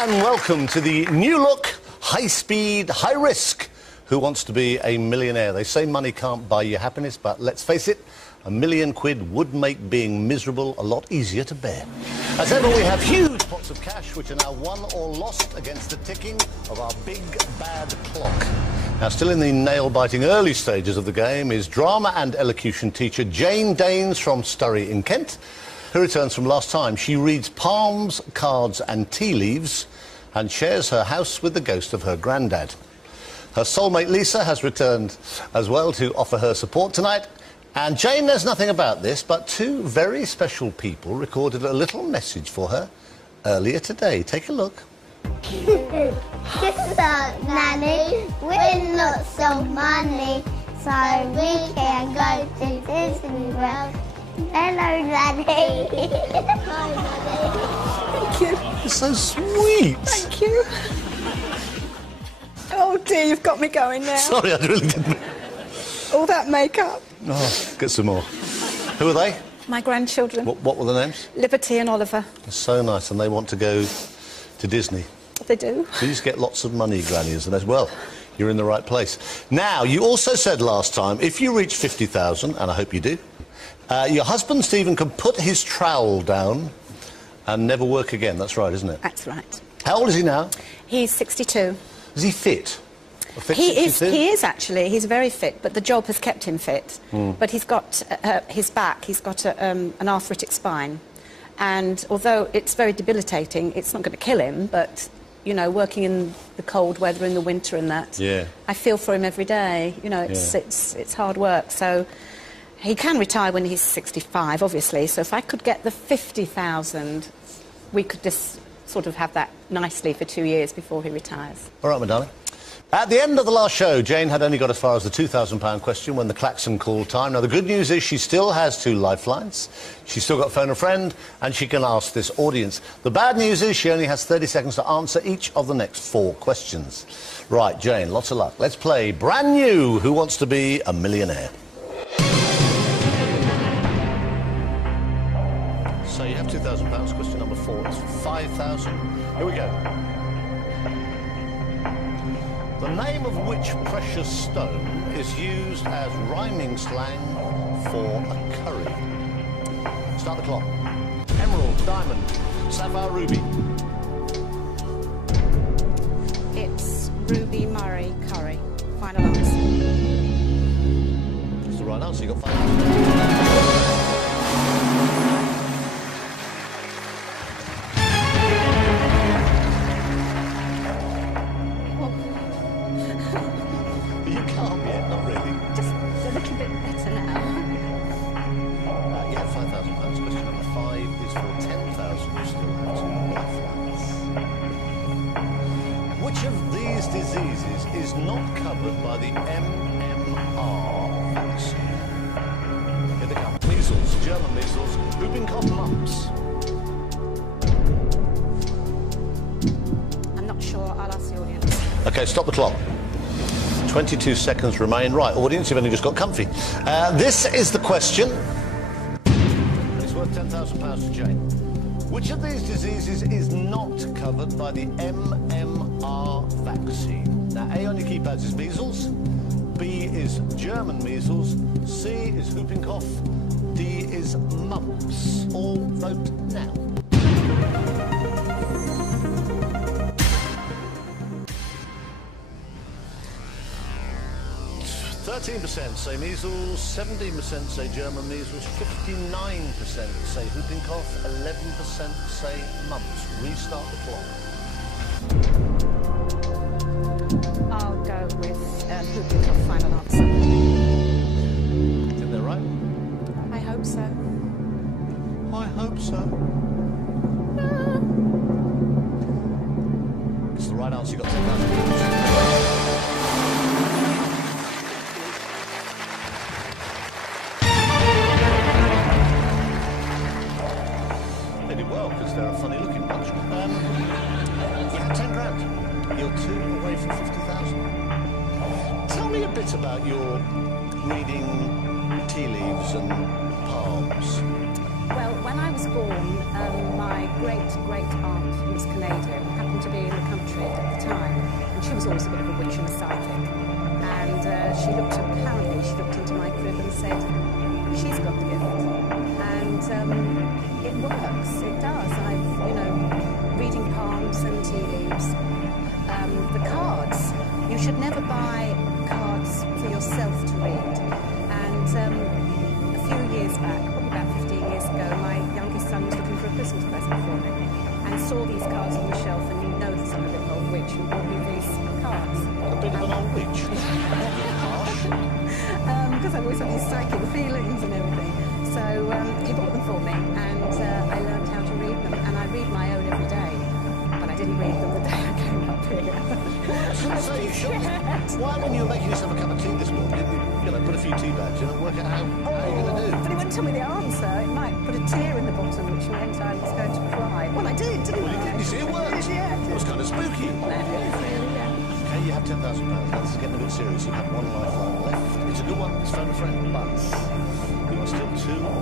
and welcome to the new look, high speed, high risk. Who wants to be a millionaire? They say money can't buy you happiness, but let's face it, £1 million would make being miserable a lot easier to bear. As ever, we have huge pots of cash which are now won or lost against the ticking of our big bad clock. Now, still in the nail-biting early stages of the game is drama and elocution teacher Jane Danes from Surrey in Kent, who returns from last time. She reads palms, cards and tea leaves and shares her house with the ghost of her granddad. Her soulmate Lisa has returned as well to offer her support tonight. And Jane knows nothing about this, but two very special people recorded a little message for her earlier today. Take a look. Just Nanny, with lots of money, so we can go to Disney World. Hello, Nanny. Hi, Nanny. Thank you. You're so sweet. Thank you. Oh dear, you've got me going now. Sorry, I really didn't. All that makeup. Oh, get some more. Who are they? My grandchildren. What were the names? Liberty and Oliver. So nice, and they want to go to Disney. They do. Please get lots of money, grannies, and as well, you're in the right place. Now, you also said last time, if you reach 50,000, and I hope you do, your husband, Stephen, can put his trowel down and never work again. That's right, isn't it? That's right. How old is he now? He's 62. Is he fit? A fit He 62? is actually. He's very fit, but the job has kept him fit. But he's got his back, he's got an arthritic spine. And although it's very debilitating, it's not going to kill him, but, you know, working in the cold weather in the winter and that, yeah. I feel for him every day. You know, it's hard work. So he can retire when he's 65, obviously. So if I could get the 50,000, we could just sort of have that nicely for 2 years before he retires. All right, my darling. At the end of the last show, Jane had only got as far as the £2,000 question when the klaxon called time. Now, the good news is she still has 2 lifelines. She's still got phone a friend, and she can ask this audience. The bad news is she only has 30 seconds to answer each of the next 4 questions. Right, Jane, lots of luck. Let's play brand new Who Wants to Be a Millionaire? So you have £2,000. Question number 4 is 5,000. Here we go. The name of which precious stone is used as rhyming slang for a curry? Start the clock. Emerald, diamond, sapphire, ruby. It's Ruby Murray Curry. Final answer. That's the right answer. You got 5,000. You can't yet, not really. Just a little bit better now. You have £5,000. Question number 5 is for 10,000. You still have 2 lifelines. Which of these diseases is not covered by the MMR vaccine? Here they come. Measles, German measles, whooping cough, mumps. I'm not sure. I'll ask the audience. OK, stop the clock. 22 seconds remain. Right, audience, you've only just got comfy. This is the question. It's worth £10,000 to Jane. Which of these diseases is not covered by the MMR vaccine? Now, A on your keypads is measles, B is German measles, C is whooping cough, D is mumps. All vote now. 13% say measles, 17% say German measles, 59% say whooping cough, 11% say mumps. Restart the clock. I'll go with whooping cough. Final answer. Think they're right? I hope so. I hope so. It's the right answer. You got £10,000. They did well because they're a funny-looking bunch. You had 10 grand. You're 2 away from 50,000. Tell me a bit about your reading tea leaves and palms. Well, when I was born, my great-great-aunt, who was Canadian, happened happened to be in the country at the time, and she was always a bit of a witch and a psychic. And she looked into my crib and said, she's got the gift. And it works, it does. Reading palms and tea leaves. The cards, you should never buy cards for yourself to read. And a few years back, probably about 15 years ago, my youngest son was looking for a Christmas present for me and saw these cards on the shelf, and you know that I'm a bit of an old witch, and bought me these cards. A bit of an old witch? Because I've always had these psychic feelings and everything. So he bought them for me, and I learned how to read them, and I read my own every day. But I didn't read them the day I came up here. So you should. Why, when you were making yourself a cup of tea this morning, didn't you put a few tea bags in and work out how you're going to do? But he wouldn't tell me the answer. It might put a tear in the bottom, which meant I was going to cry. Well, I did, didn't I? You see, it worked. Yeah. It was kind of spooky. Okay, you have £10,000. Now, this is getting a bit serious. You have one lifeline left. It's a good one. It's phone a friend, but you are still 2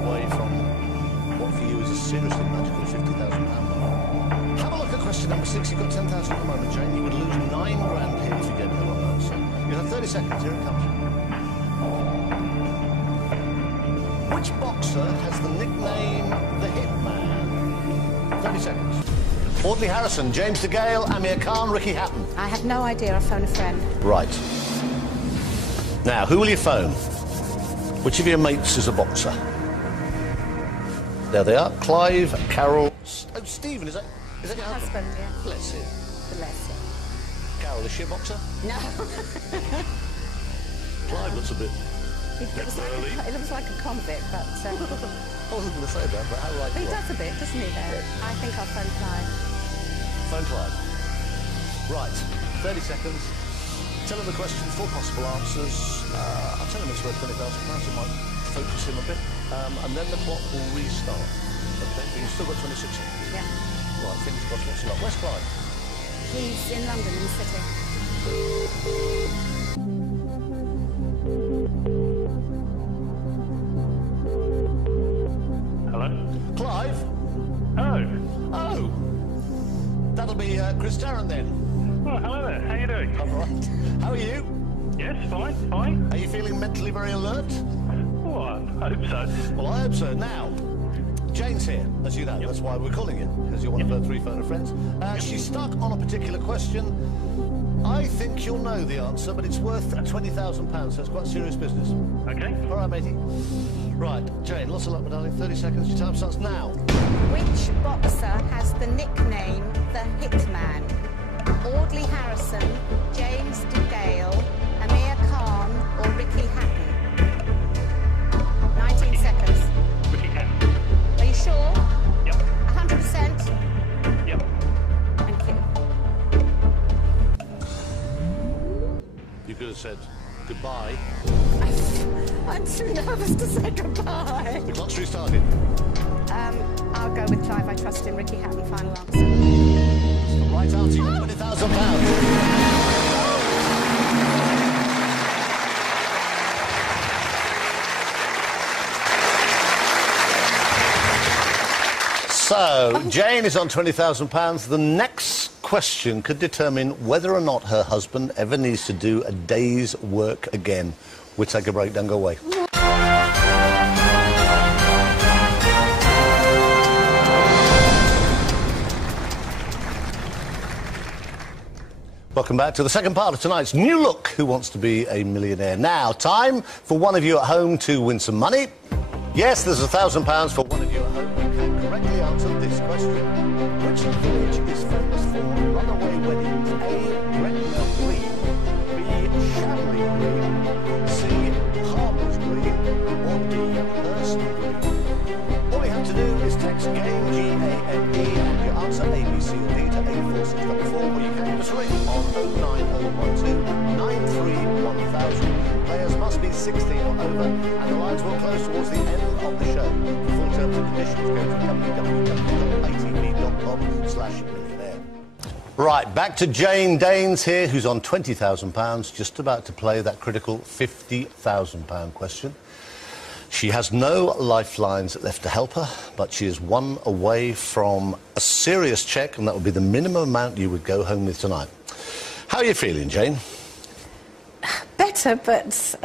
away from what for you is a seriously magical £50,000 mark. Have a look at question number 6. You've got 10,000 at the moment, Jane. You would lose £9 here if you gave me the wrong answer. You have 30 seconds. Here it comes. Which boxer has the nickname the Hitman? 30 seconds. Audley Harrison, James DeGale, Amir Khan, Ricky Hatton. I have no idea. I'll phone a friend. Right. Now, who will you phone? Which of your mates is a boxer? There they are. Clive, Carol... Oh, Stephen, is that your Husband, yeah. Bless him. Bless him. Carol, is she a boxer? No. Clive looks a bit... It looks like a convict, but... I wasn't going to say that, but how right But he you are. does a bit, doesn't he, there? I think I'll phone Clive. Phone Clive. Right. 30 seconds. Tell him the question, 4 possible answers. I'll tell him it's worth £20,000. It might focus him a bit. And then the clock will restart. Okay? But you've still got 26 seconds. Yeah. Right, fingers crossed, lots of luck. Where's Clive? He's in London, in the city. Hello? Clive? Oh, that'll be Chris Tarrant then. Oh, hello there. How you doing? I'm all right. How are you? Yes, fine. Are you feeling mentally very alert? Oh, I hope so. Well, I hope so. Now, Jane's here, as you know. That's why we're calling you, because you're one of her 3 phoner friends. She's stuck on a particular question. I think you'll know the answer, but it's worth £20,000, so it's quite serious business. Okay. All right, matey. Right, Jane, lots of luck, my darling. 30 seconds. Your time starts now. Which boxer has the nickname the Hitman? Audley Harrison, James DeGale, Amir Khan, or Ricky Hatton? 19 seconds. Ricky Hatton. Are you sure? Yep. 100%? Yep. Thank you. You could have said goodbye. I'm too nervous to say goodbye. The clock's restarted. I'll go with Clive. I trust in Ricky Hatton. Final answer. It's the right answer. You got £20,000. So, Jane is on £20,000. The next question could determine whether or not her husband ever needs to do a day's work again. We'll take a break, don't go away. Welcome back to the second part of tonight's New Look, Who Wants to Be a Millionaire? Now, time for one of you at home to win some money. Yes, there's £1,000 for one of you at home who can correctly answer this question. Which village is famous for runaway weddings? A. Gretna Green, B. Shanley Green, C. Harper's Green, or D. Hurst Green? All you have to do is text GAME, G-A-M-E, and your answer A, B, C, or D to 84644, or you can give us a ring on 09012 93 1000. Players must be 16 or over, and the lines will close towards the end of the show. For full terms and conditions, go to www.atv.com/millionaire. Right, back to Jane Danes here, who's on £20,000, just about to play that critical £50,000 question. She has no lifelines left to help her, but she is one away from a serious check, and that would be the minimum amount you would go home with tonight. How are you feeling, Jane? Better, but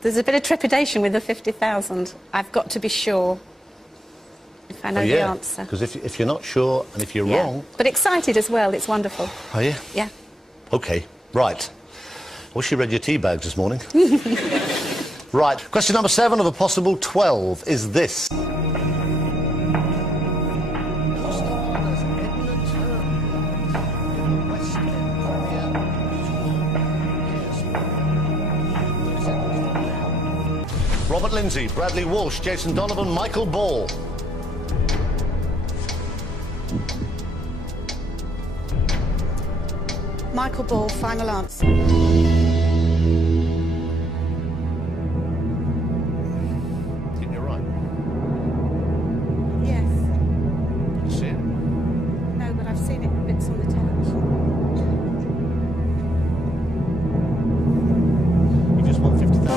there's a bit of trepidation with the 50,000. I've got to be sure if I know the answer. Because if you're not sure and if you're wrong... But excited as well, it's wonderful. Are you? Yeah. OK, right. I wish you read your tea bags this morning. Right, question number 7 of a possible 12 is this. Robert Lindsay, Bradley Walsh, Jason Donovan, Michael Ball. Michael Ball, final answer. Think you're right? Yes. You see it? No, but I've seen it bits on the television. You just won 50,000.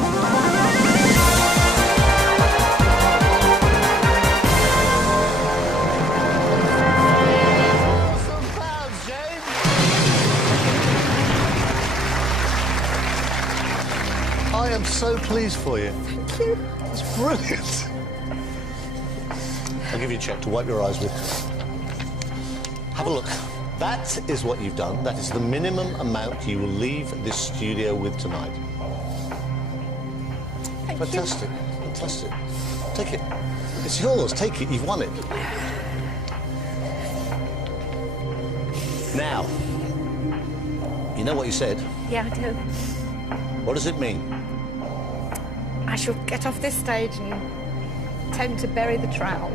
I am so pleased for you. Thank you. It's brilliant. I'll give you a check to wipe your eyes with. Have a look. That is what you've done. That is the minimum amount you will leave this studio with tonight. Fantastic. Fantastic. Take it. It's yours. Take it. You've won it. Now, you know what you said? Yeah, I do. What does it mean? I shall get off this stage and tend to bury the trowel.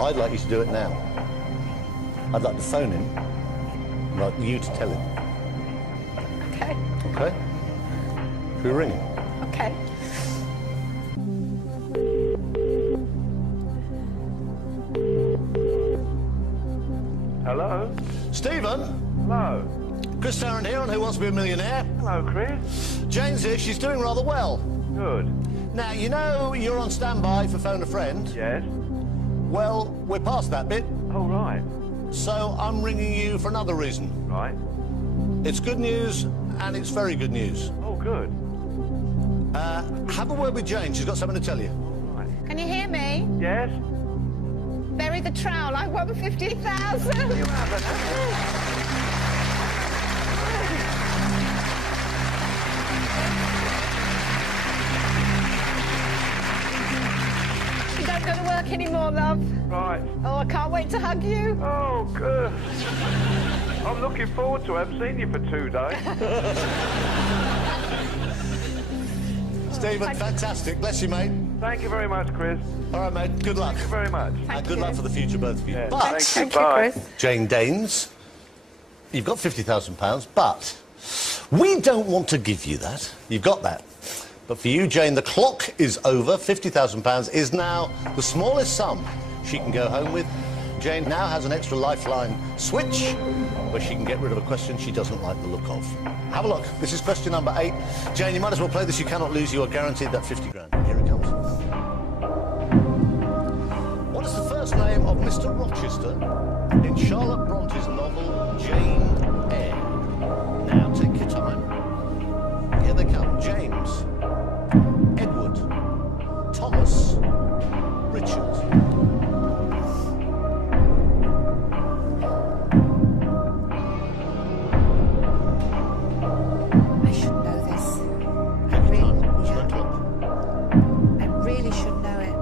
I'd like you to do it now. I'd like to phone him. I'd like you to tell him. OK. OK? Should we ring him? OK. Hello? Stephen? Hello? Chris Tarrant here on Who Wants to Be a Millionaire. Hello, Chris. Jane's here. She's doing rather well. Good. Now, you know you're on standby for Phone a Friend. Yes? Well, we're past that bit, Oh, right. so I'm ringing you for another reason. Right. It's good news, and it's very good news. Oh, good. Have a word with Jane. She's got something to tell you. Right. Can you hear me? Yes? Bury the trowel. I won 50,000. You haven't, You don't go to work anymore, love. Right. Oh, I can't wait to hug you. Oh, good. I'm looking forward to it. I haven't seen you for 2 days. Stephen, fantastic. Bless you, mate. Thank you very much, Chris. All right, mate. Good luck. Thank you very much. And good luck for the future, both of you. Yeah, But, thank Thank you, Bye. Chris. Jane Danes, you've got £50,000, but we don't want to give you that. You've got that. But for you, Jane, the clock is over. £50,000 is now the smallest sum she can go home with. Jane now has an extra lifeline switch where she can get rid of a question she doesn't like the look of. Have a look. This is question number 8. Jane, you might as well play this. You cannot lose. You are guaranteed that 50 grand. Here it comes. What is the first name of Mr. Rochester in Charlotte Bronte's novel Jane Eyre? Now, take your time. Here they come. James, Edward, Thomas, Richard. I should know this. Take your time. Yeah. Slow clock. I really should know it.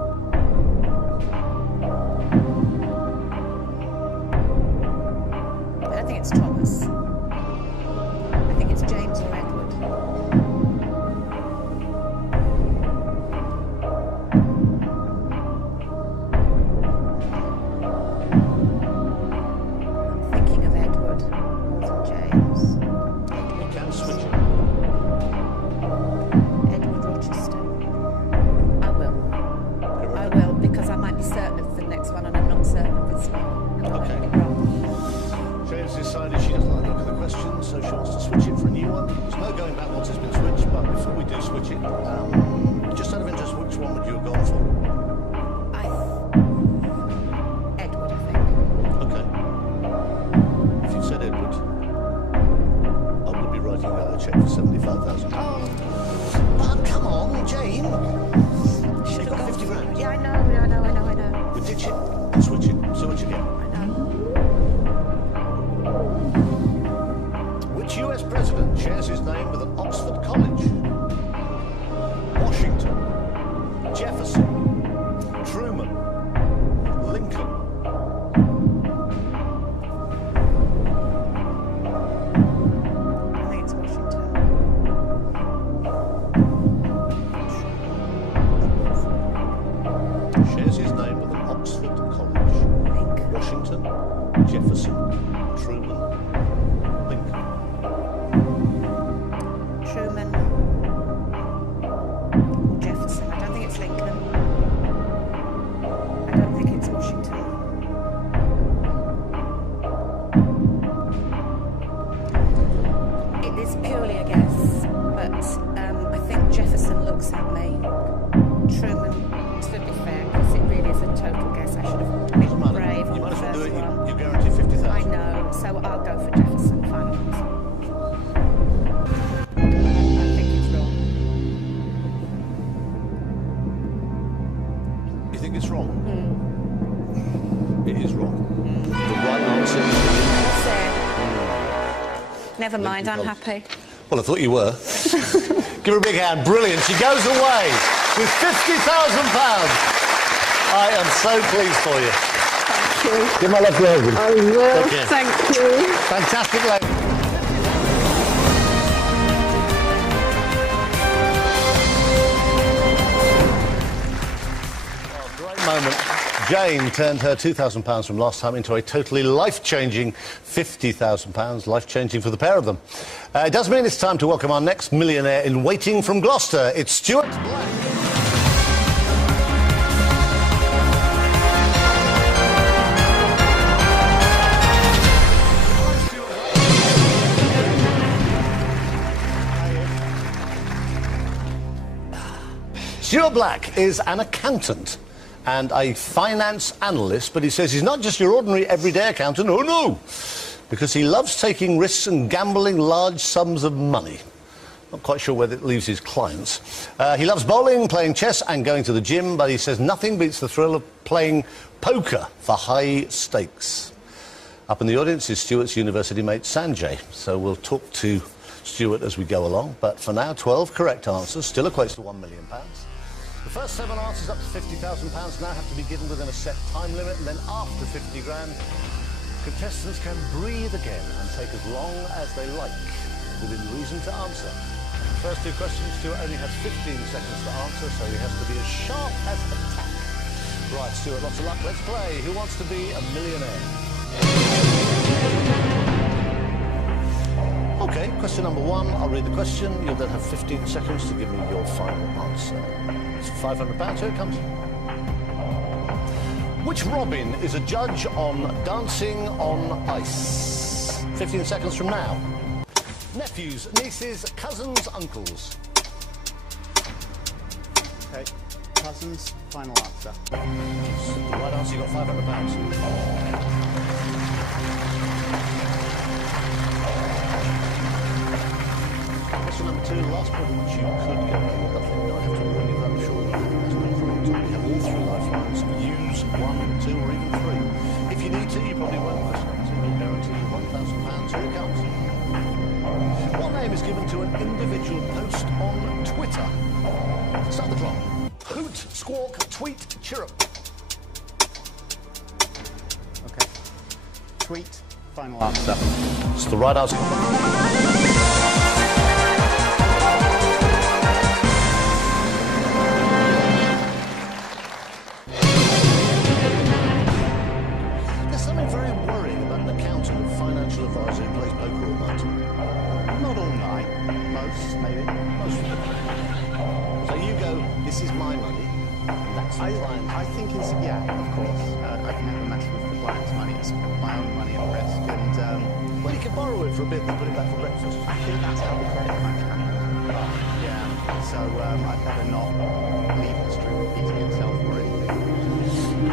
think it's wrong? It is wrong. The right answer is... That's it. Never mind, I'm happy. Well, I thought you were. Give her a big hand. Brilliant. She goes away with £50,000. I am so pleased for you. Thank you. Give my love to Elvin. I will. Thank you. Fantastic lady. Oh, great moment. Jane turned her £2,000 from last time into a totally life-changing £50,000, life-changing for the pair of them. It does mean it's time to welcome our next millionaire in waiting from Gloucester. It's Stuart Black. Stuart Black is an accountant and a finance analyst, but he says he's not just your ordinary everyday accountant. Oh no, because he loves taking risks and gambling large sums of money. Not quite sure where that leaves his clients. He loves bowling, playing chess and going to the gym, but he says nothing beats the thrill of playing poker for high stakes. Up in the audience is Stuart's university mate Sanjay, so we'll talk to Stuart as we go along, but for now 12 correct answers still equates to £1 million. The first 7 answers up to £50,000 now have to be given within a set time limit, and then after 50 grand, contestants can breathe again and take as long as they like, within reason to answer. The first 2 questions, Stuart only has 15 seconds to answer, so he has to be as sharp as a tack. Right, Stuart, lots of luck. Let's play. Who wants to be a millionaire? OK, question number 1. I'll read the question. You'll then have 15 seconds to give me your final answer. It's £500. Here it comes. Which Robin is a judge on Dancing on Ice? 15 seconds from now. Nephews, nieces, cousins, uncles. OK, cousins, final answer. The right answer, you got £500. Question number 2, last point in which you could get nothing. I have to warn you that I'm sure you have all 3 lifelines. Use 1, 2 or even 3. If you need to, you probably won't. Question number 2 will guarantee you £1,000. Here it comes. What name is given to an individual post on Twitter? Start the clock. Hoot, squawk, tweet, chirrup. OK. Tweet, final answer. It's the right answer. There's something very worrying about an accountant and financial advisor who plays poker all night. Not all night. Most, maybe. Most of them. So you go, this is my money, that's the client. I think it's, yeah, of course. I've never messed with the client's money. It's my own money at risk. And, well, you can borrow it for a bit and put it back for breakfast. I think that's how the credit crunch happened. Yeah. So I'd better not leave history repeating itself or anything.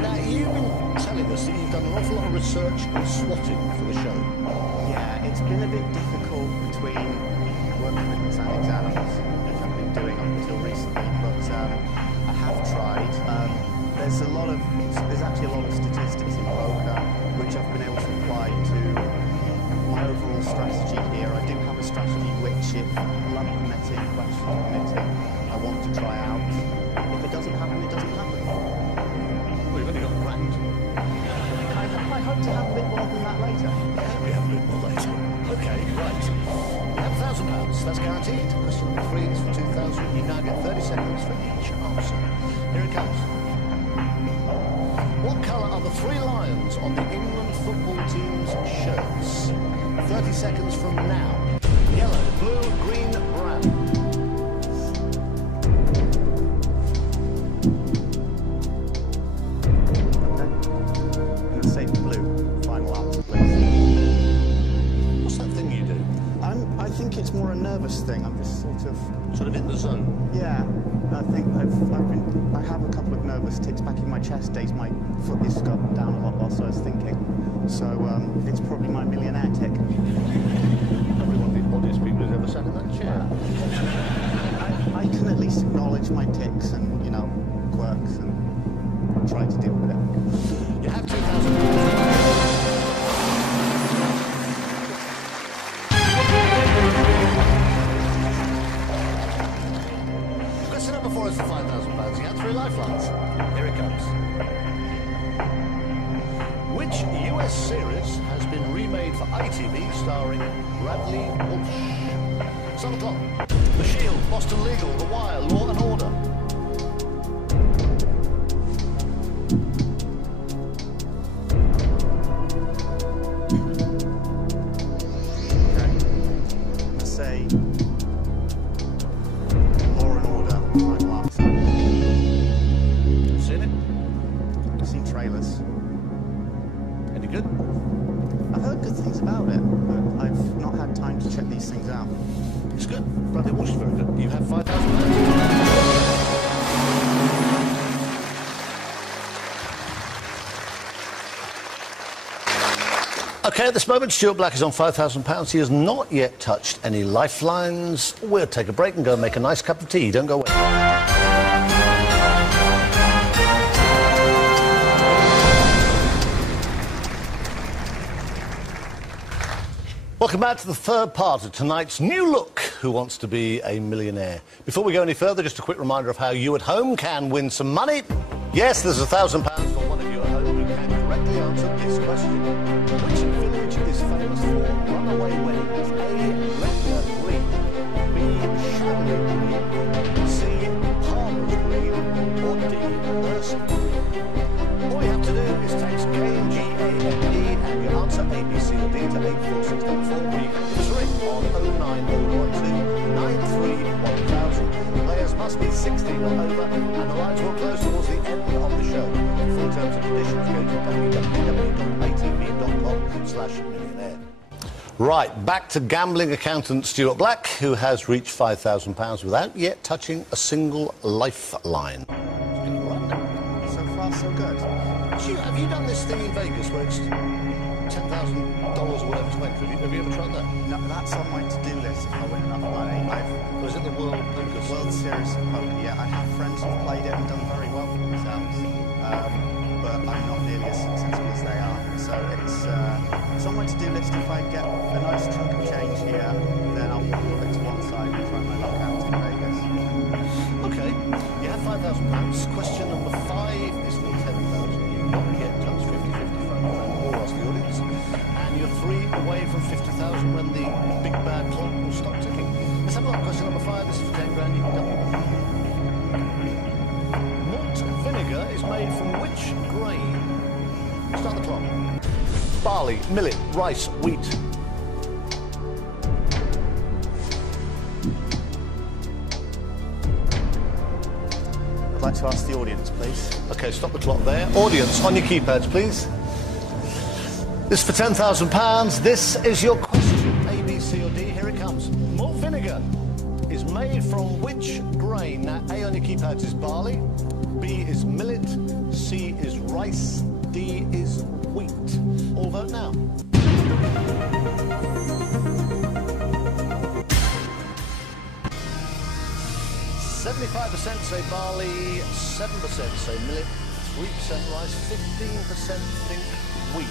Now, you've been telling us that you've done an awful lot of research and swatting for the show. Yeah, it's been a bit difficult between working with and exams, which I've been doing up until recently, but I have tried. There's actually a lot of statistics in poker which I've been able to apply to my overall strategy here. I do have a strategy which, if luck permitting, questions permitting, I want to try out. If it doesn't happen, it doesn't happen. Well, you've only got £1,000. I hope to have a bit more than that later. We have a bit more later. OK, right. You have £1,000. That's guaranteed. Question number 3 is for 2,000. You now get 30 seconds for each answer. Here it comes. What colour are the 3 lions on the England football team's shirts? 30 seconds from now. Yellow, blue, green, brown. Okay. I'm going to say blue. Final answer, please. What's that thing you do? I think it's more a nervous thing. I'm just sort of in the zone. Yeah, I think I have a couple of nervous ticks back in my chest days. My foot is got down a lot whilst I was thinking. So it's probably my millionaire tick. Probably one of the oddest people who's ever sat in that chair. I can at least acknowledge my ticks and, you know, quirks and try to deal with it. You have £2,000. Question number 4 is for £5,000. You had 3 lifelines. Here it comes. Which US series has been remade for ITV starring Bradley Walsh? Start the clock. The Shield, Boston Legal, The Wire, Law and Order. Okay. Let's say Law and Order. Final answer. Seen it? I've seen trailers. Any good? I've heard good things about it, but I've not had time to check these things out. It's good. Bradley Walsh is very good. You have £5,000. Okay, at this moment, Stuart Black is on £5,000. He has not yet touched any lifelines. We'll take a break and go and make a nice cup of tea. Don't go away. Welcome back to the third part of tonight's New Look, Who Wants to Be a Millionaire? Before we go any further, just a quick reminder of how you at home can win some money. Yes, there's £1,000 for one of you at home who can correctly answer this question. Which village is famous for runaway weddings? A. Redcar Green, B. Shanley Green, C. Palmer's Green, or D. Erskine Green? All you have to do is text KGAME and your answer A, B, C or D to 84644. Or you can give us a ring on 09012 931000. Players must be 16 or over, and the lines will close towards the end of the show. For terms and conditions, go to www.atv.com/millionaire. Right, back to gambling accountant Stuart Black, who has reached £5,000 without yet touching a single lifeline. So far, so good. Have you done this thing in Vegas where it's $10,000 or whatever to enter? Have you ever tried that? No, that's on my to-do list if I win enough money. Or is it the World Poker? World Series of Poker, yeah. I have friends who've played it and done very well for themselves. But I'm not nearly as successful as they are. So it's on my to-do list. If I get a nice chunk of change here, then I'll put it to one side and try my luck out in Vegas. Okay, you have £5,000. Question number 5 is for £10,000. You've not yet touched 50-50 phone or ask the audience. And you're 3 away from 50,000 when the big bad clock will stop ticking. Let's have a look. Question number 5. This is for 10 grand. You can double. Malt vinegar is made from which grain? Start the clock. Barley, millet, rice, wheat. I'd like to ask the audience, please. Okay, stop the clock there. Audience, on your keypads, please. This is for £10,000. This is your question. A, B, C or D. Here it comes. Malt vinegar is made from which grain? Now, A on your keypads is barley, B is millet, C is rice, D is wheat. All vote now. %, say barley, 7% say millet, 3% rice, 15% think wheat.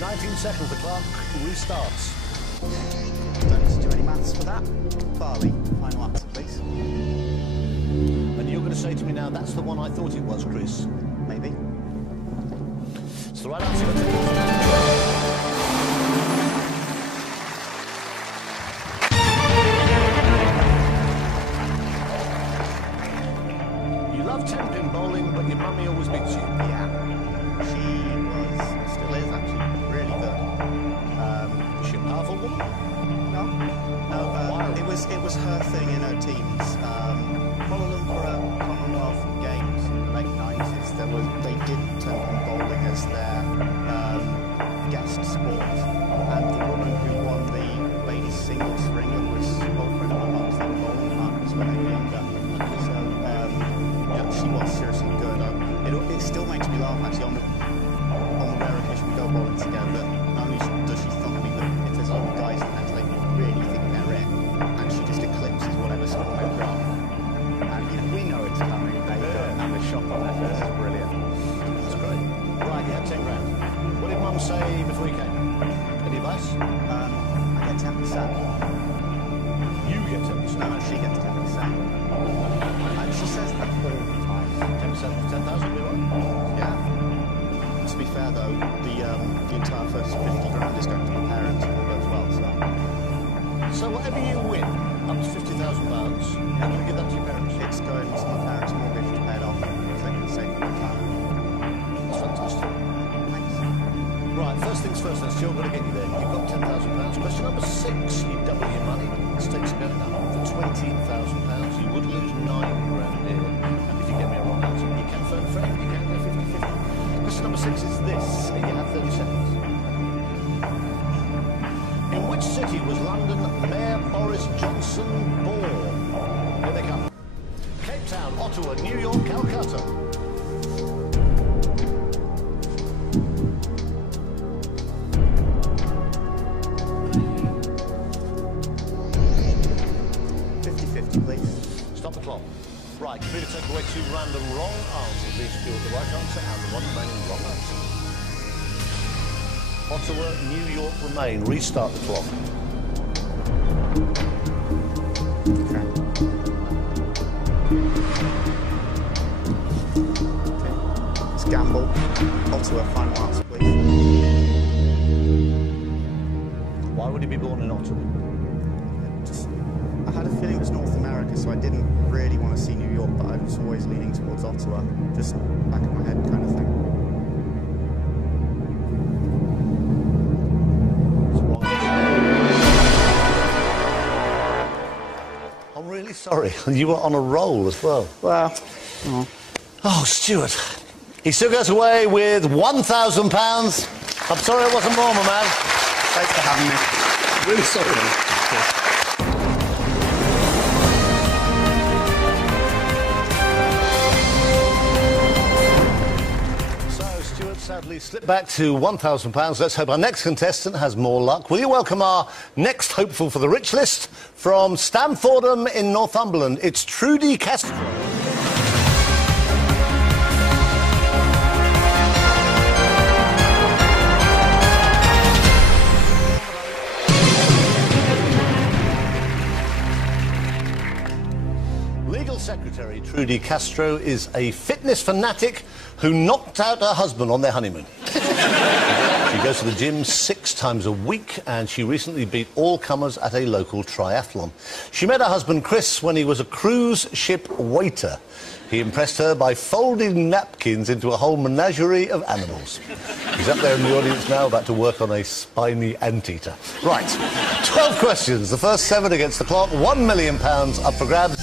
19 seconds, the clock restarts. Don't need to do any maths for that. Barley, final answer, please. And you're going to say to me now, that's the one I thought it was, Chris. Maybe. It's the right answer. You love 10-pin bowling, but your mummy always beats you. Yeah. She still is actually really good. Is she a powerful woman? No. It was her thing in her teams. Kuala Lumpur Commonwealth Games in the late 90s. They did 10-pin bowling as their guest sport, and the woman who won the ladies singles for England was old friend of my mum's. They were bowling partners when they were younger. So yeah, she was seriously good. It still makes me laugh actually on the rare occasion we go bowling together. Not only does she thump me, but if there's other guys in there, they really think they're it, and she just eclipses whatever score they've got. And we know it's coming. They don't have a shot on their face. It's brilliant. First things first, then, still got to get you there. You've got £10,000. Question number 6, you double your money. Stakes are going up for £20,000. You would lose 9 grand here. And if you get me a wrong answer, you can phone a friend. You can go 50-50. Question number 6 is this. You have 30 seconds. In which city was London Mayor Boris Johnson born? Here they come. Cape Town, Ottawa, New York, Calcutta. Stop the clock. Right, computer, take away 2 random wrong answers. Leaves you with the right answer and the one remaining wrong answer. Ottawa, New York remain. Restart the clock. Okay. Let's gamble. Ottawa, final answer, please. Why would he be born in Ottawa? I had a feeling it was North America, so I didn't really want to see New York, but I was always leaning towards Ottawa. Just back of my head kind of thing. I'm really sorry. You were on a roll as well. Well, Oh, Stuart. He still goes away with £1,000. I'm sorry I wasn't more, my man. thanks for having me. Really sorry. Sadly slipped back to £1,000. Let's hope our next contestant has more luck. Will you welcome our next hopeful for the rich list from Stamfordham in Northumberland? It's Trudy Castro. Legal Secretary Trudy Castro is a fitness fanatic who knocked out her husband on their honeymoon. She goes to the gym 6 times a week, and she recently beat all comers at a local triathlon. She met her husband Chris when he was a cruise ship waiter. He impressed her by folding napkins into a whole menagerie of animals. He's up there in the audience now, about to work on a spiny anteater. Right, 12 questions. The first 7 against the clock. £1 million up for grabs.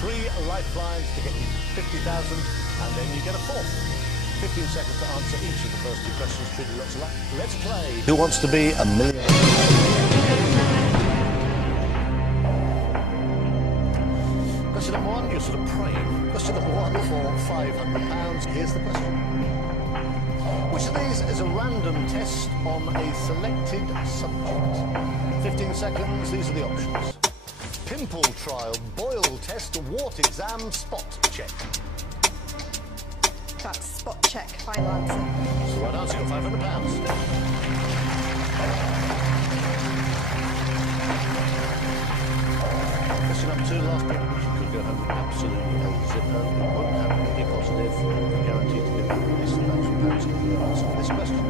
3 lifelines to get you 50,000, and then you get a 4th. 15 seconds to answer each of the first 2 questions. Trudy, lots of luck. Let's play. Who wants to be a millionaire? Question number 1, you're sort of praying. Question number 1 for £500. Here's the question. Which of these is a random test on a selected subject? 15 seconds, these are the options. Pimple trial, boil test, wart exam, spot check. That's spot check, final answer. That's the right answer, you've got £500. Question number 2, last bit, which you could go home with absolutely no zipper. It won't have any positive, guaranteed to give you at least £1,000 to the answer to this question.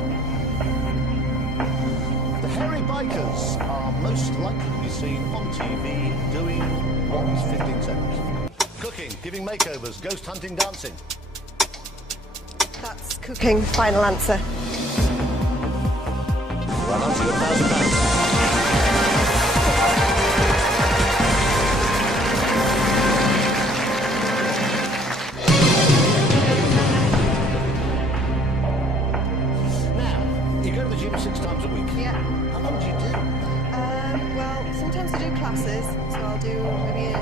The hairy bikers are most likely to be seen on TV doing what? 15 seconds. Cooking, giving makeovers, ghost hunting, dancing. That's cooking, final answer. Right answer, you've got £1,000. Now, you go to the gym 6 times a week. Yeah. How long do you do? Well, sometimes I do classes, so I'll do maybe a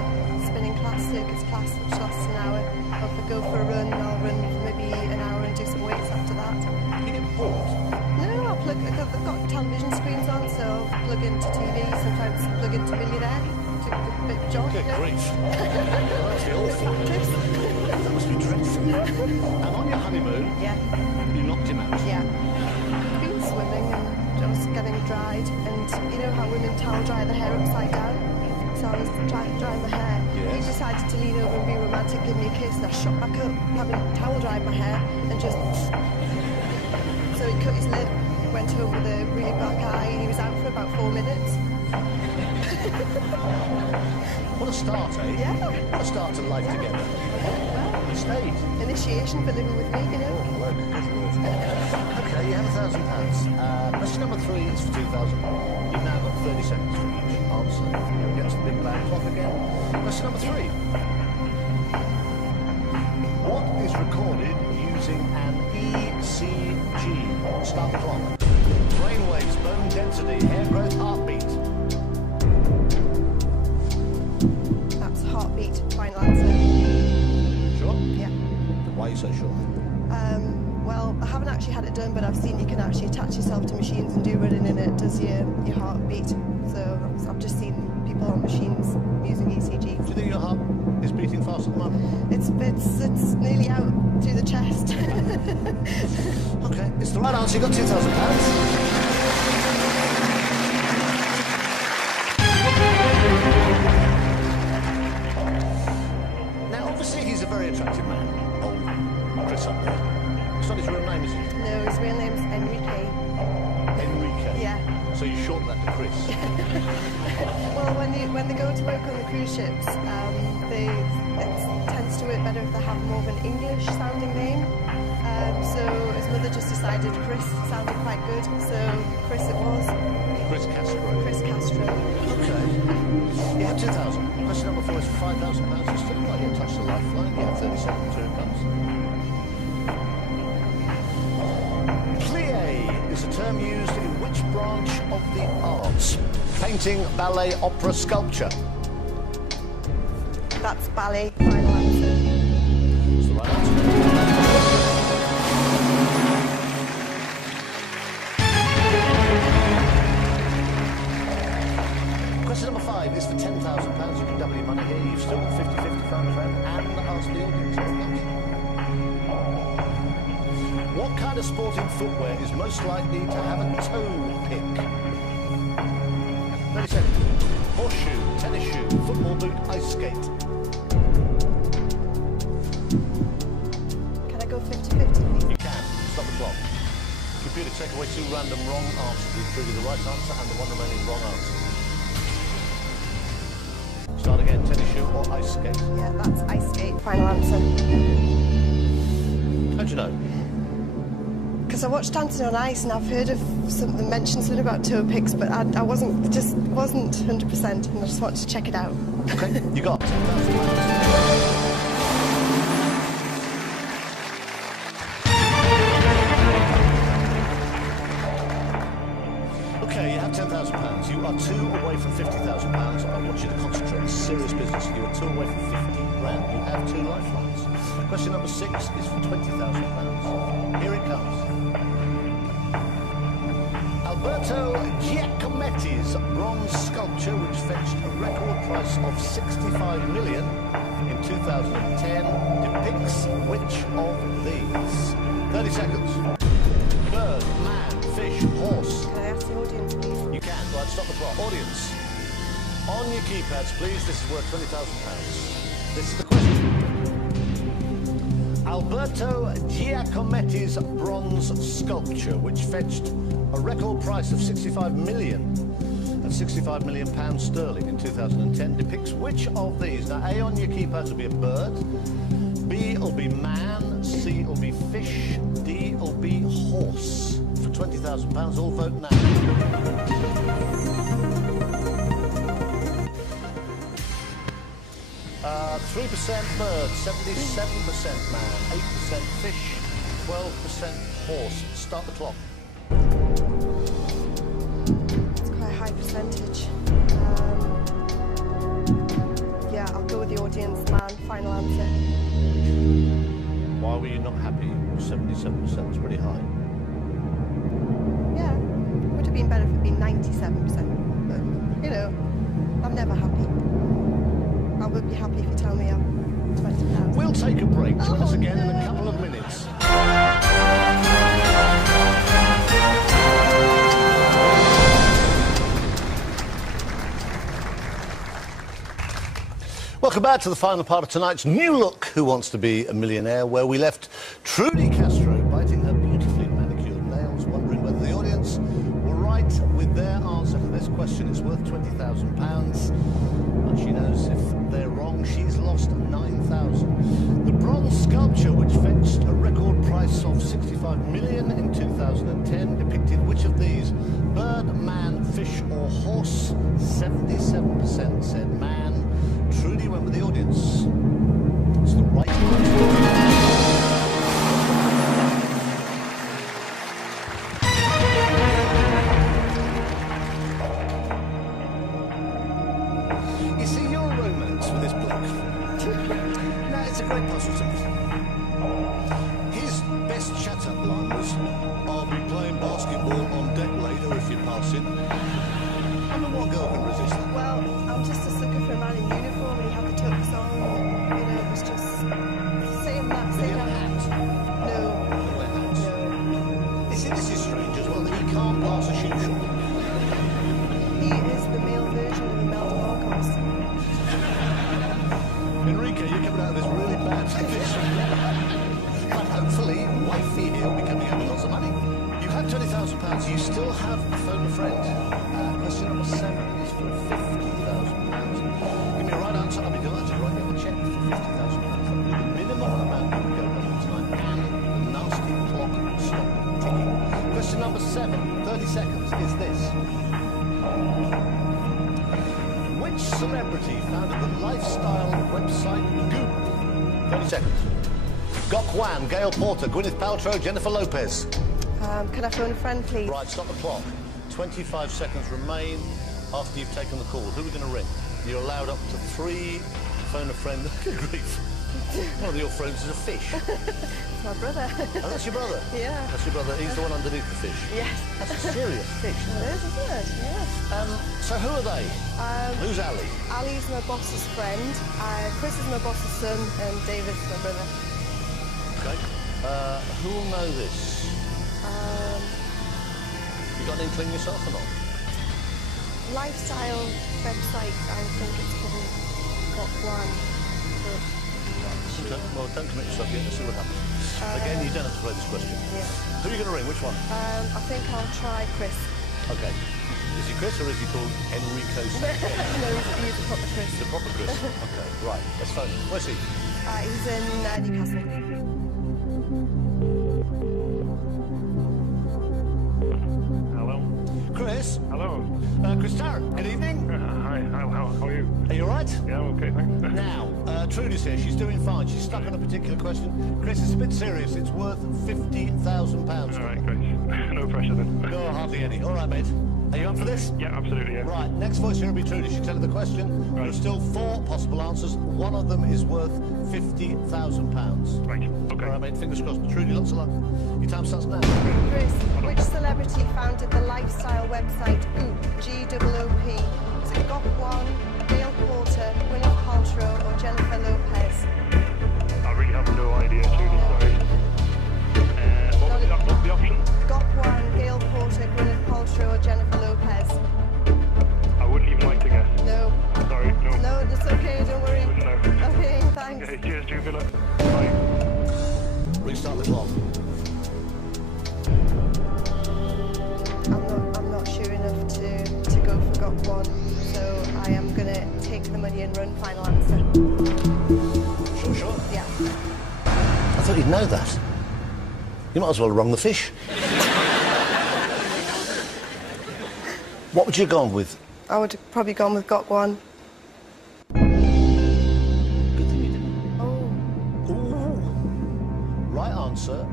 spinning class, circus class, which lasts an hour. Or if I go for a run, I'll run for maybe an hour and do some weights after that. You get bored? No, I've got television screens on, so I'll plug into TV, sometimes plug into Millionaire, do a bit of jog. Good grief. That must be awful. That must be dreadful. And on your honeymoon, Yeah. you knocked him out. Yeah. Been swimming and I was getting dried, and you know how women towel dry their hair upside down? So I was trying to dry my hair. Yes. He decided to lean over and be romantic, give me a kiss, and I shot back up, having towel dried my hair, and just... So he cut his lip, went home with a really black eye, and he was out for about 4 minutes. What a start, eh? Yeah. What a start to life together. Well, You aid. Initiation for living with me, you know. Oh, look, good lord. Okay, you have £1,000. Question number 3 is for 2,000. You've now got 30 seconds for each answer. You'll get to the big bang clock again. Question number 3. What is recorded using an ECG? Start the clock. Brainwaves, bone density, hair growth, heartbeat. That's heartbeat, final answer. Sure? Yeah. Why are you so sure? Well, I haven't actually had it done, but I've seen you can actually attach yourself to machines and do running in it, does your heartbeat. So I've just seen people on machines using ECG. Do you think your heart is beating fast at the moment? It's nearly out through the chest. Okay, it's the right answer. You got £2,000. Now, obviously, he's a very attractive man. Old Chris up there. It's not his real name, is it? No, his real name's Enrique. Enrique. Yeah. So you shorten that to Chris. Well, when they go to work on the cruise ships, it tends to work better if they have more of an English-sounding name. So his mother just decided Chris sounded quite good, so Chris it was. Chris Castro. Chris Castro. Okay. You have 2,000. Question number 4 is for £5,000. You're still not yet touched the lifeline. You have 30 seconds. Here it comes. Plie is a term used in which branch of the arts? Painting, ballet, opera, sculpture. That's ballet, final answer. That's the right answer. Question number 5 is for £10,000. You can double your money here. You've still got 50-50 phone friend and ask the audience. Here it comes. What kind of sporting footwear is most likely to have a toe pick? 30 seconds. Horseshoe, tennis shoe, football boot, ice skate. Can I go 50-50, please? You can. Stop the clock. Computer, take away 2 random wrong answers. Including the right answer and the 1 remaining wrong answer. Start again. Tennis shoe or ice skate? Yeah, that's ice skate, final answer. How'd you know? Because I watched Dancing on Ice and I've heard of something mentioned something about toe picks, but I wasn't 100%, and I just wanted to check it out. Okay, you got £10,000. Okay, you have £10,000. You are 2 away from £50,000. I want you to concentrate. It's serious business. You are 2 away from 50 grand. You have 2 lifelines. Question number 6 is for £20,000. Here it comes. Alberto Giacometti's bronze sculpture, which fetched a record price of $65 million in 2010, depicts which of these? 30 seconds. Bird, man, fish, horse. Can I ask the audience, please? You can. Right, stop the clock. Audience, on your keypads, please. This is worth £20,000. This is the question. Alberto Giacometti's bronze sculpture, which fetched a record price of £65 million and £65 million sterling in 2010, depicts which of these? Now, A on your keypads will be a bird, B will be man, C will be fish, D will be horse. For £20,000, all vote now. 3% bird, 77% man, 8% fish, 12% horse. Start the clock. It's quite a high percentage. Yeah, I'll go with the audience, man, final answer. Why were you not happy? 77% is pretty high. Yeah, would have been better if it'd been 97%. But, you know, I'm never happy. I would be happy if you tell me I'm 20,000. We'll take a break. Join us again in a couple of minutes. Welcome back to the final part of tonight's New Look, Who Wants to Be a Millionaire, where we left Trudy Castro biting her beautifully manicured nails, wondering whether the audience were right with their answer to this question. It's worth £20,000. And she knows if they're wrong, she's lost 9,000. The bronze skull 1.5 million in 2010 depicted which of these? Bird, man, fish or horse? 77% said man. Trudy went with the audience. It's the right answer. You see, you're a romance with this bloke. No, it's a great puzzle to me. His best chat-up line was, "I'll be playing basketball on deck later if you're passing." I mean, what girl can resist that? Well, I'm just a sucker for a man in uniform, and he had the tux on, and, you know, it was just saying that, Did he saying have a that. hat? No, Did he wear hats? no. You see, this is strange as well, that he can't pass a shoe shot. He is the male version of Imelda Marcos. Enrique, you're coming out of this really bad position. But hopefully, wifey here will be coming out with lots of money. You have £20,000. You still have a phone a friend. Question number 7 is for £50,000. Give me a right answer. I'll be delighted to write you a cheque for £50,000. That will be the minimum amount you can go home tonight. And the nasty clock will stop ticking. Question number 7, 30 seconds, is this. Which celebrity founded the lifestyle website Goop? 30 seconds. Gok Wan, Gail Porter, Gwyneth Paltrow, Jennifer Lopez. Can I phone a friend, please? Right, stop the clock. 25 seconds remain after you've taken the call. Who are we going to ring? You're allowed up to 3. Phone a friend. Good grief. One of your friends is a fish. It's my brother. Oh, that's your brother? Yeah. That's your brother. He's the one underneath the fish. Yes. That's a serious fish. It is, isn't it? Yeah. So who are they? Who's Ali? Ali's my boss's friend, Chris is my boss's son, and David's my brother. Okay. Who will know this? You got an inkling yourself or not? Lifestyle website, I think it's called Got One. But I'm not sure. Okay. Well, don't commit yourself yet. Let's see what happens. Again, you don't have to play this question. Yeah. Who are you going to ring? Which one? I think I'll try Chris. Okay. Is he Chris or is he called Enrico? No, he's a proper Chris. The proper Chris. Okay, right. Let's phone him. Where's he? He's in Newcastle. Hello. Chris? Hello. Chris Tarrant. Good evening. Hi. How are you? Are you all right? Yeah, I'm okay, thanks. Now, Trudy's here. She's doing fine. She's stuck on a particular question. Chris, it's a bit serious. It's worth £50,000. All right, great. No pressure then. No, hardly any. All right, mate. Are you up for this? Yeah, absolutely, yeah. Right, next voice here will be Trudy. She'll tell you the question. There are still 4 possible answers. One of them is worth £50,000. Right, okay. All right, mate. Fingers crossed. Trudy, lots of luck. Your time starts now. Chris, which celebrity founded the lifestyle website Goop? G-O-O-P. Is it Got One, Gail Porter, Gwyneth Paltrow, or Jennifer Lopez? I really have no idea, Judy, sorry. What was the option? Got One, Gail Porter, Gwyneth Paltrow, or Jennifer Lopez? I wouldn't even like to guess. No. Sorry, no. No, that's okay, don't worry. Wouldn't know. Okay, thanks. Okay, cheers, Judy, good luck. Bye. Restart the clock. I'm not sure enough to go for Got One, so I am going to take the money and run. Final answer. Sure. Yeah. I thought you'd know that. You might as well have rung the fish. What would you have gone with? I would have probably gone with Got One. Good thing you didn't. Oh. Ooh. Right answer.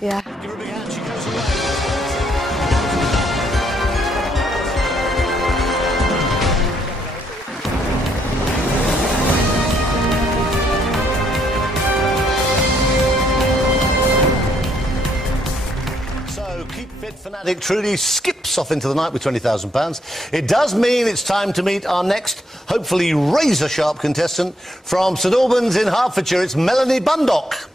Yeah. Give her a big hand. She goes away. So, keep fit fanatic Trudy skips off into the night with £20,000. It does mean it's time to meet our next, hopefully razor-sharp contestant from St Albans in Hertfordshire. It's Melanie Bundock.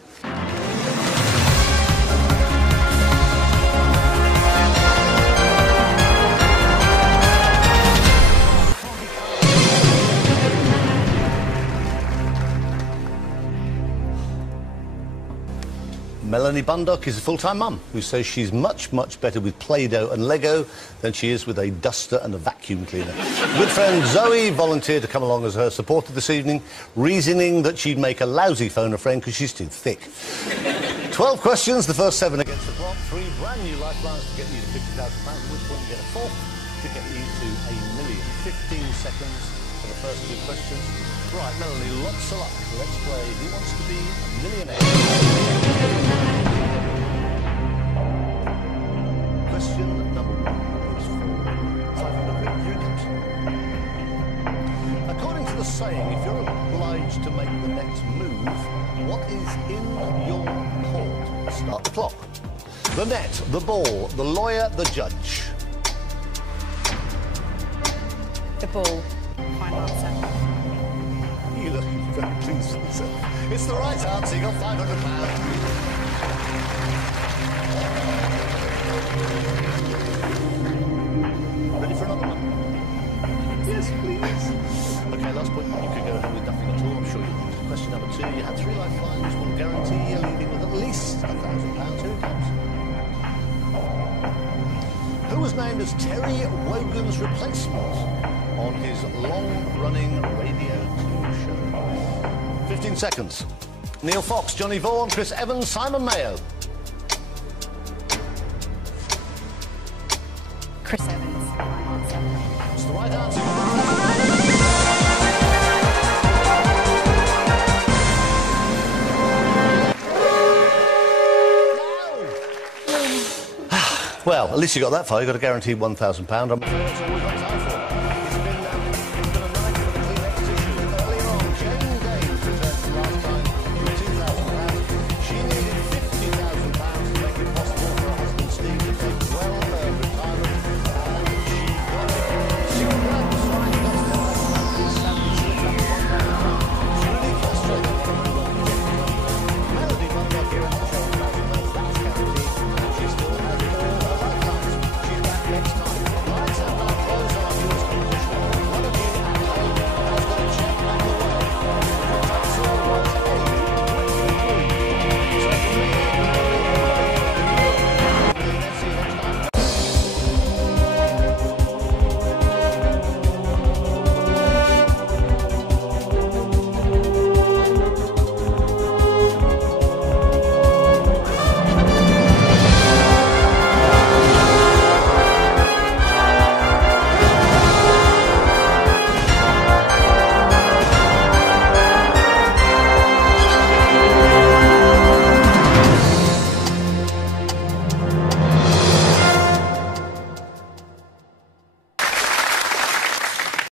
Melanie Bundock is a full-time mum who says she's much, much better with Play-Doh and Lego than she is with a duster and a vacuum cleaner. Good friend Zoe volunteered to come along as her supporter this evening, reasoning that she'd make a lousy phone a friend because she's too thick. 12 questions, the first 7 against the clock, 3 brand new lifelines to get you to £50,000, which one you get a 4th to get you to £1 million. 15 seconds for the first 2 questions. Right, Melanie, lots of luck. Let's play Who Wants to Be a Millionaire? Question number 1 is for 500 quid. Here it comes. According to the saying, if you're obliged to make the next move, what is in your court? Start the clock. The net, the ball, the lawyer, the judge. The ball. Final answer. You look very pleased with yourself. It's the right answer. You got £500. Ready for another one? Yes, please. OK, last point. You could go home with nothing at all. I'm sure you would. Question number 2. You had 3 lifelines. One guarantee you're leaving with at least £1,000. Here it comes. Who was named as Terry Wogan's replacement on his long-running radio 2 show? 15 seconds. Neil Fox, Johnny Vaughan, Chris Evans, Simon Mayo. Chris Evans. Final answer. It's the right answer. Well, at least you got that far. You got a guaranteed £1,000. I'm afraid that's all we've got time for.